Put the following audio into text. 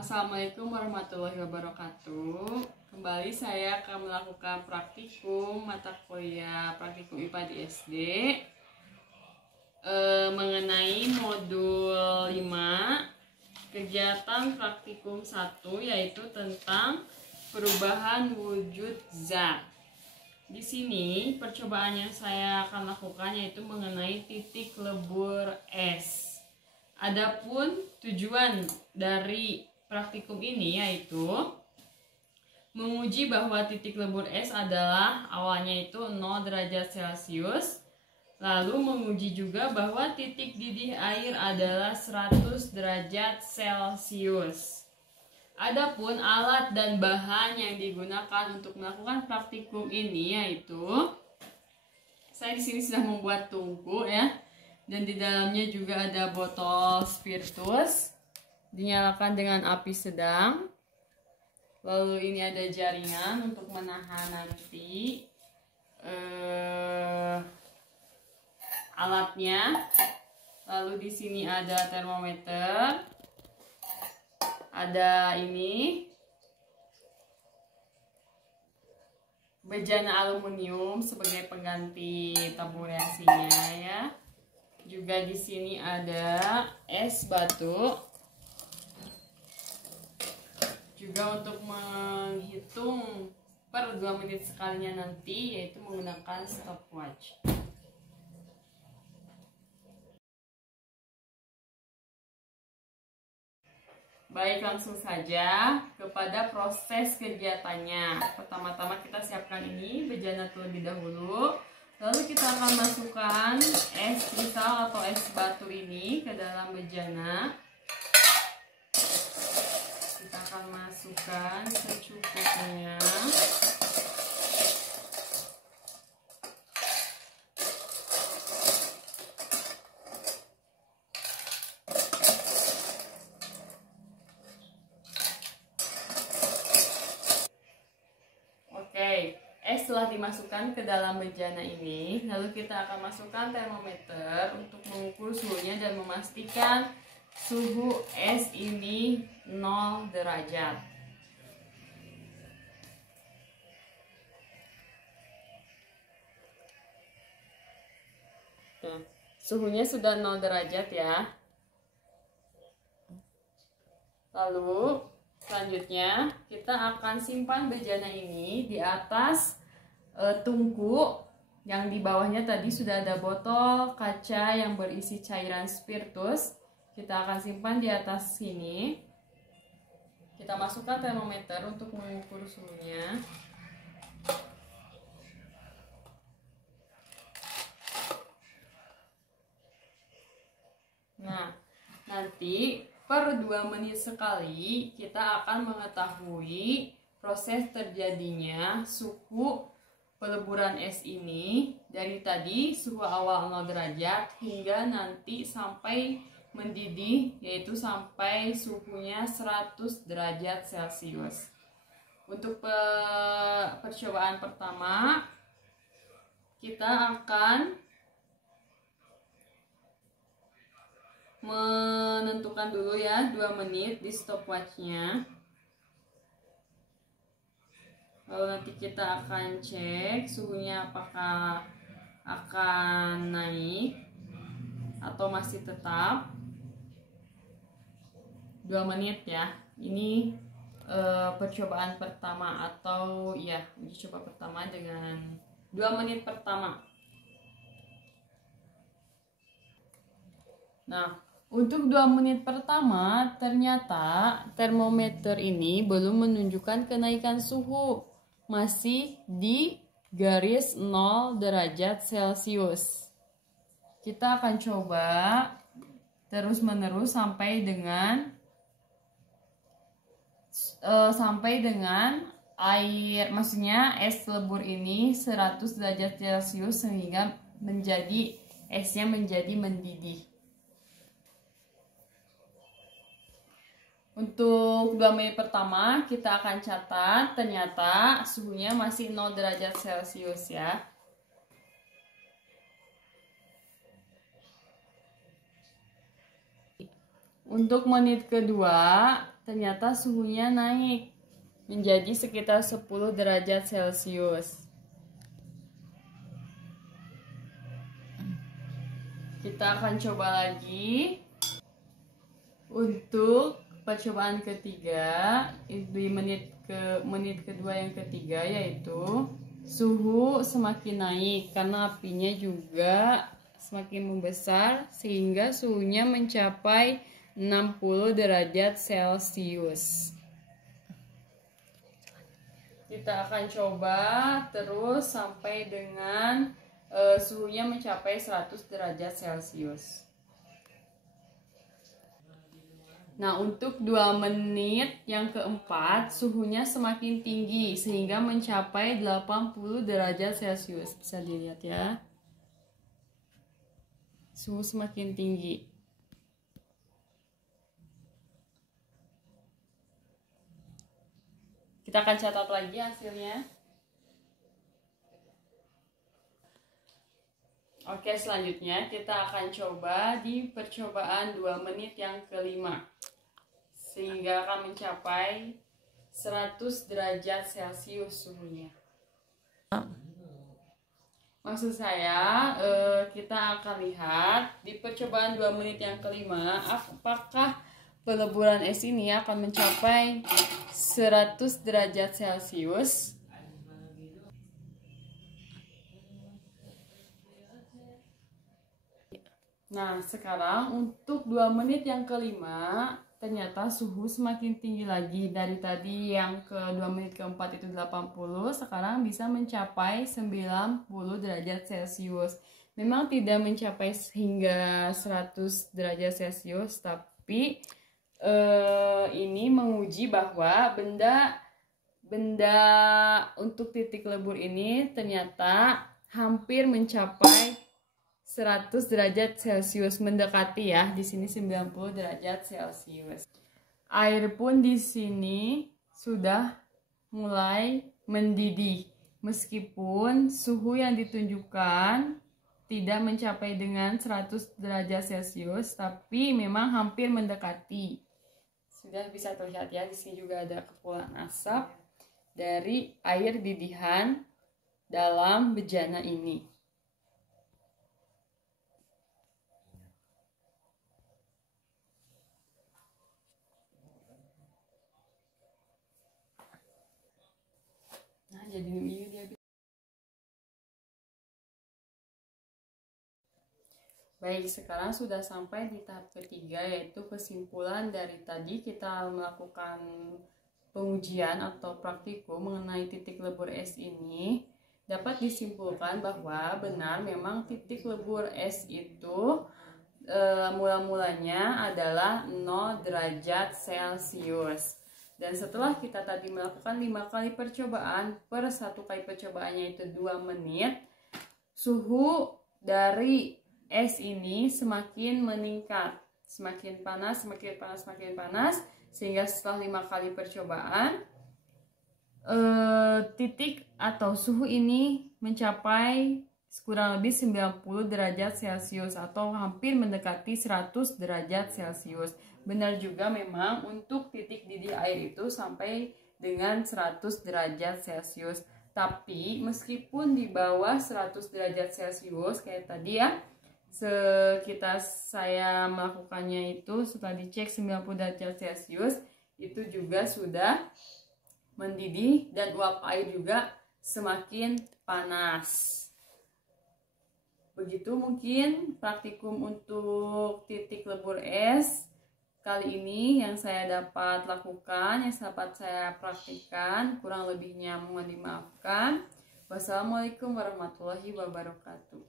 Assalamualaikum warahmatullahi wabarakatuh. Kembali saya akan melakukan praktikum mata kuliah praktikum IPA di SD mengenai modul 5 kegiatan praktikum 1, yaitu tentang perubahan wujud zat. Di sini percobaan yang saya akan lakukan yaitu mengenai titik lebur es. Adapun tujuan dari praktikum ini yaitu menguji bahwa titik lebur es adalah awalnya itu 0 derajat Celcius, lalu menguji juga bahwa titik didih air adalah 100 derajat Celcius. Adapun alat dan bahan yang digunakan untuk melakukan praktikum ini yaitu saya di sini sudah membuat tungku ya, dan di dalamnya juga ada botol spiritus. Dinyalakan dengan api sedang. Lalu ini ada jaringan untuk menahan nanti alatnya. Lalu di sini ada termometer. Ada ini bejana aluminium sebagai pengganti tabung reaksinya ya. Juga di sini ada es batu. Juga untuk menghitung per 2 menit sekalinya nanti, yaitu menggunakan stopwatch. Baik, langsung saja kepada proses kegiatannya. Pertama-tama kita siapkan ini bejana terlebih dahulu. Lalu kita akan masukkan es kristal atau es batu ini ke dalam bejana. Kita akan masukkan secukupnya. Oke, es telah dimasukkan ke dalam bejana ini. Lalu kita akan masukkan termometer untuk mengukur suhunya dan memastikan suhu es ini 0 derajat. Nah, suhunya sudah 0 derajat ya. Lalu selanjutnya kita akan simpan bejana ini di atas tungku yang di bawahnya tadi sudah ada botol kaca yang berisi cairan spiritus. Kita akan simpan di atas sini. Kita masukkan termometer untuk mengukur suhunya. Nah, nanti per 2 menit sekali kita akan mengetahui proses terjadinya suhu peleburan es ini dari tadi suhu awal 0 derajat hingga nanti sampai mendidih, yaitu sampai suhunya 100 derajat Celcius. Untuk percobaan pertama kita akan menentukan dulu ya 2 menit di stopwatchnya. Lalu nanti kita akan cek suhunya apakah akan naik atau masih tetap. 2 menit ya. Ini percobaan pertama atau ya uji coba pertama dengan 2 menit pertama. Nah, untuk 2 menit pertama ternyata termometer ini belum menunjukkan kenaikan suhu. Masih di garis 0 derajat Celcius. Kita akan coba terus menerus sampai dengan air, maksudnya es lebur ini 100 derajat Celcius sehingga esnya menjadi mendidih. Untuk 2 menit pertama kita akan catat ternyata suhunya masih 0 derajat Celcius ya. Untuk menit kedua ternyata suhunya naik menjadi sekitar 10 derajat Celcius. Kita akan coba lagi untuk percobaan ketiga di menit kedua yang ketiga, yaitu suhu semakin naik karena apinya juga semakin membesar sehingga suhunya mencapai 60 derajat Celcius. Kita akan coba terus sampai dengan suhunya mencapai 100 derajat Celcius. Nah, untuk 2 menit yang keempat, suhunya semakin tinggi sehingga mencapai 80 derajat Celcius. Bisa dilihat ya. Suhu semakin tinggi. Kita akan catat lagi hasilnya. Oke, selanjutnya kita akan coba di percobaan 2 menit yang kelima. Sehingga akan mencapai 100 derajat Celcius suhunya. Maksud saya, kita akan lihat di percobaan 2 menit yang kelima, apakah peleburan es ini akan mencapai 100 derajat Celcius. Nah, sekarang untuk 2 menit yang kelima, ternyata suhu semakin tinggi lagi. Dari tadi yang ke 2 menit keempat itu 80, sekarang bisa mencapai 90 derajat Celcius. Memang tidak mencapai hingga 100 derajat Celcius, tapi ini menguji bahwa benda untuk titik lebur ini ternyata hampir mencapai 100 derajat Celcius, mendekati ya. Di sini 90 derajat Celcius. Air pun di sini sudah mulai mendidih. Meskipun suhu yang ditunjukkan tidak mencapai dengan 100 derajat Celcius, tapi memang hampir mendekati. Sudah bisa terlihat ya, di sini juga ada kepulan asap dari air didihan dalam bejana ini. Nah, jadi ini dia. Baik, sekarang sudah sampai di tahap ketiga, yaitu kesimpulan dari tadi kita melakukan pengujian atau praktikum mengenai titik lebur es ini. Dapat disimpulkan bahwa benar memang titik lebur es itu mula-mulanya adalah 0 derajat Celcius. Dan setelah kita tadi melakukan 5 kali percobaan, per 1 kali percobaannya itu 2 menit, suhu dari es ini semakin meningkat, semakin panas, semakin panas, semakin panas, sehingga setelah 5 kali percobaan, titik atau suhu ini mencapai kurang lebih 90 derajat Celcius atau hampir mendekati 100 derajat Celcius. Benar juga memang untuk titik didih air itu sampai dengan 100 derajat Celcius. Tapi meskipun di bawah 100 derajat Celcius kayak tadi ya, sekitar saya melakukannya itu setelah dicek 90 derajat Celcius, itu juga sudah mendidih dan uap air juga semakin panas. Begitu mungkin praktikum untuk titik lebur es kali ini yang saya dapat lakukan, yang dapat saya praktikkan. Kurang lebihnya mohon dimaafkan. Wassalamualaikum warahmatullahi wabarakatuh.